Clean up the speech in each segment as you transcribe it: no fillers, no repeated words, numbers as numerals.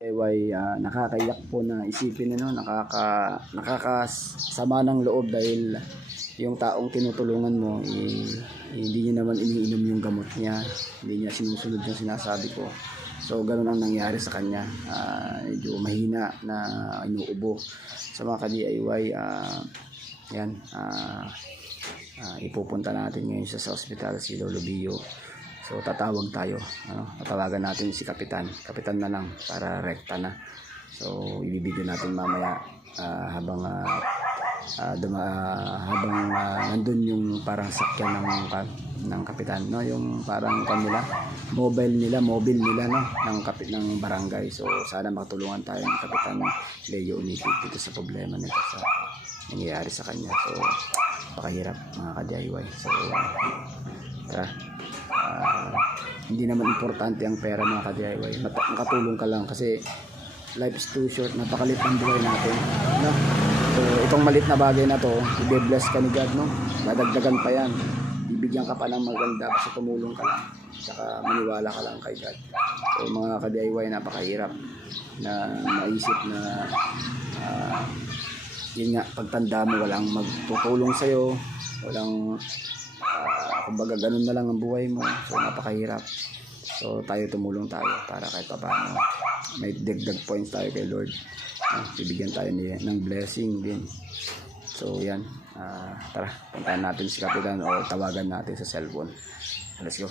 Nakakaiyak po na isipin, ano, nakakasama ng loob dahil yung taong tinutulungan mo hindi niya naman iniinom yung gamot niya, hindi niya sinusunod yung sinasabi ko. So ganun ang nangyari sa kanya. Medyo mahina na inuubo. Sa mga ka-DIY, yan, ipupunta natin ngayon sa ospital si Lolo Bio. So tatawag tayo, tatawagan natin si Kapitan na lang para rekta na. So ibibigyan natin mamaya habang nandun yung parang sakyan ng Kapitan, no, yung parang kanila mobile nila no, ng barangay. So sana makatulungan tayo ng Kapitan Leo United dito sa problema nito sa nangyayari sa kanya. So pakahirap mga ka-DIY. So hindi naman importante ang pera mga ka-DIY. Makatulong ka lang kasi life is too short. Napakalit ang buhay natin, no? So itong malit na bagay na to, i-bless ka ni God, no? Dadagdagan pa yan, bibigyan ka pa ng maganda kasi tumulong ka lang, saka maniwala ka lang kay God. So mga ka-DIY, napakahirap na maisip na yun nga, pagtanda mo walang magtutulong sa'yo, walang kumbaga ganun na lang ang buhay mo. So napakahirap. So tayo, tumulong tayo para kahit paano may dagdag points tayo kay Lord. Bibigyan tayo ng blessing din. So yan, tara, puntahan natin si Kapitan o tawagan natin sa cellphone. Let's go.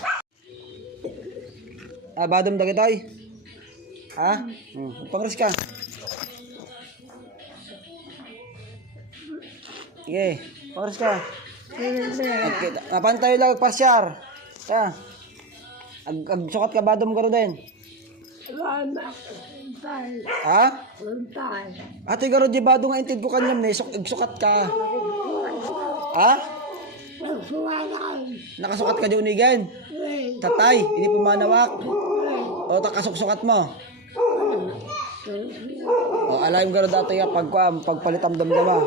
Badom dagay tayo. Pangres ka. Sige, pangres ka. Kapan tayo lang pasyar. Agsukat ka badom ka rin din. Ate garo di badong nga intid ko kanyam ne, agsukat ka. Nakasukat ka di unigan. Tatay, hindi pumanawak. O takasuksukat mo. O alayom garo dati ya pagpalitam damdama.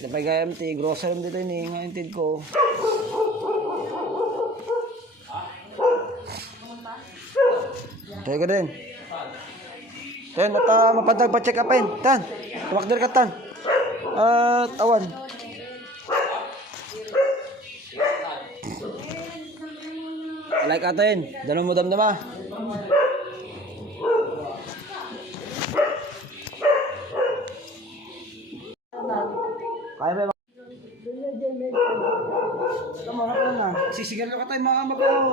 Dapat gayam ti grocery dito ni nga intid ko. Tayo ka din. Tan, mapadag pa-check upin. Tan, tumakder ka tan. Tawan. Like atin, danon mo damdama. Kaya ba? Tama na. Sisigaw ka tayo mga mabaw.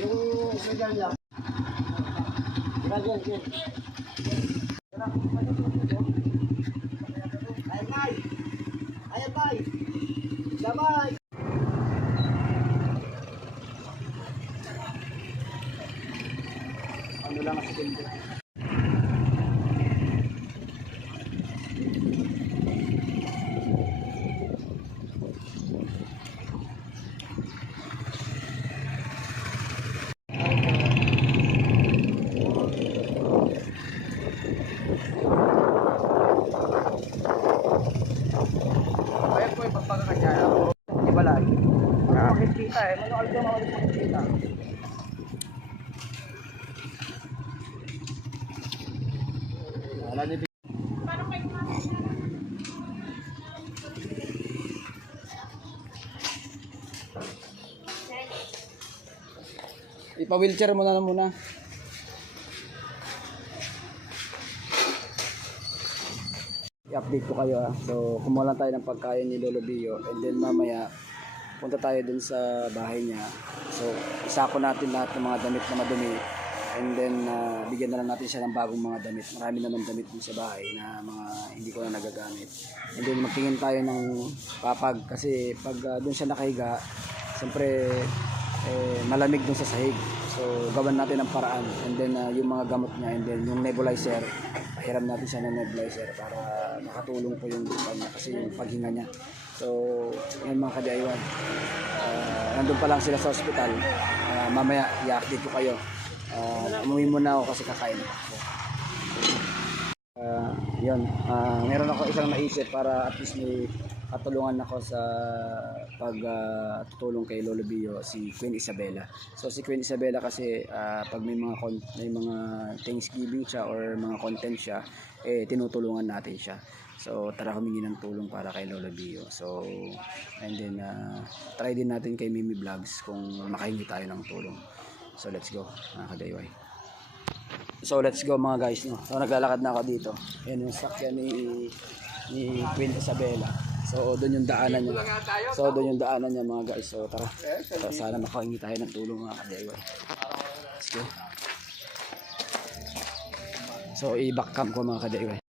Yung segal lang. Graduate. Ayan bay. Sabay. Ano lang kasi tinto. Ayan po yung pagpagkakanya. Di ba lang? Makikita manual ka makikita. Ipa-wheelchair mo na muna. I-update ko kayo. So kumuha lang tayo ng pagkain ni Lolo Bio, and then mamaya punta tayo dun sa bahay niya. So, isako natin lahat ng mga damit na madumi. And then, bigyan na lang natin siya ng bagong mga damit. Marami naman damit dun sa bahay na mga hindi ko na nagagamit. And then, magtingin tayo ng papag. Kasi pag dun siya nakahiga, siyempre, malamig dun sa sahig. So, gawan natin ang paraan. And then, yung mga gamot niya, and then yung nebulizer, pahiram natin siya ng nebulizer para makatulong po yung kanya kasi yung paghinga niya. So, yan mga ka-DIY. Nandun pa lang sila sa ospital. Mamaya, i-update ko kayo. Umuwi muna ako kasi kakain ako. Yun, meron ako isang naisip para at least may katulungan ako sa pagtutulong kay Lolo Bio, si Queen Isabela. So si Queen Isabela kasi pag may mga Thanksgiving siya or mga content siya, tinutulungan natin siya. So tara humingi ng tulong para kay Lolo Bio. So and then try din natin kay Mimi Vlogs kung makahingi tayo ng tulong. So let's go mga ka-DIY. So let's go mga guys, no. So naglalakad na ako dito. Ayan yung sakyan ni Queen Isabela. So doon yung daanan niya. Mga guys. So tara. So, sana makahingi tayo ng tulong mga ka-DIY. Let's go. So i-back cam ko mga ka-DIY.